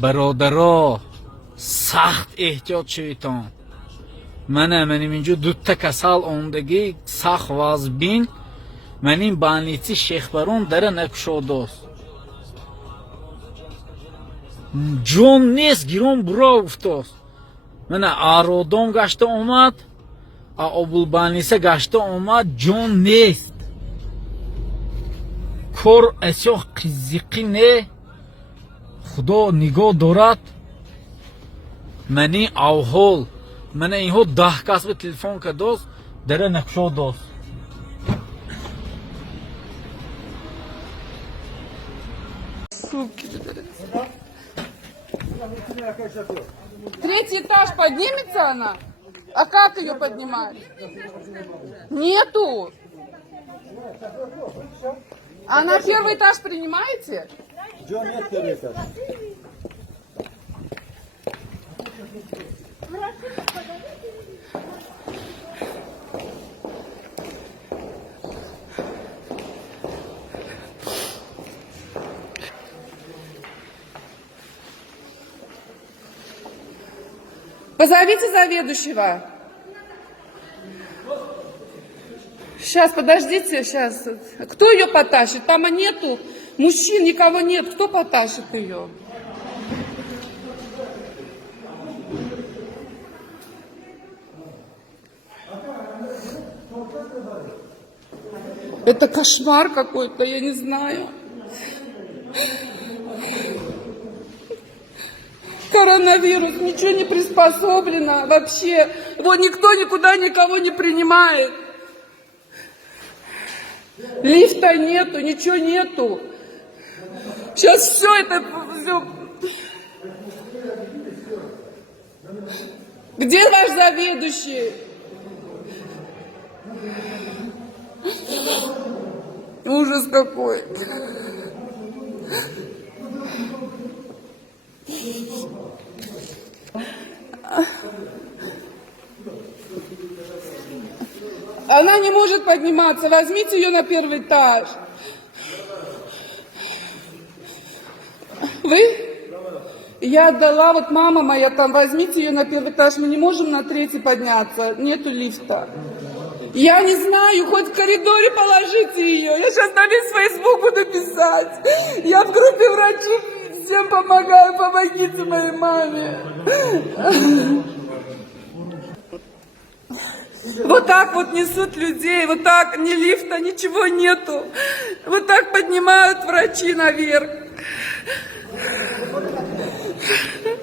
برادرها سخت احتیاط شویتان. من اینجا دوتا کسال اومدگی سخت وازبین من این بانیتی شیخ برون داره نکشودست. جون نیست گیرون برا افتاست. من آرودم گشته اومد ابول بانیسه گشته اومد جون نیست. کور اسیو قیزیقی نه خدا نگاه دارد. منی اوهول من اینو 10 کس به تلفن کردست داره نکشودست. Третий этаж поднимется она? А как ее поднимать? Нету. А на первый этаж принимаете? Нет первый этаж. Позовите заведующего. Сейчас, подождите, сейчас. Кто ее потащит? Там нету мужчин, никого нет. Кто потащит ее? Это кошмар какой-то, я не знаю. Коронавирус, ничего не приспособлено вообще. Вот никто никуда никого не принимает. Лифта нету, ничего нету. Сейчас все это... Все. Где ваш заведующий? Ужас какой. Она не может подниматься. Возьмите ее на первый этаж. Вы? Я отдала, вот мама моя там, возьмите ее на первый этаж. Мы не можем на третий подняться. Нету лифта. Я не знаю, хоть в коридоре положите ее. Я сейчас на весь Facebook буду писать. Я в группе врачей всем помогаю. Помогите моей маме. Вот так вот несут людей, вот так, ни лифта, ничего нету. Вот так поднимают врачи наверх.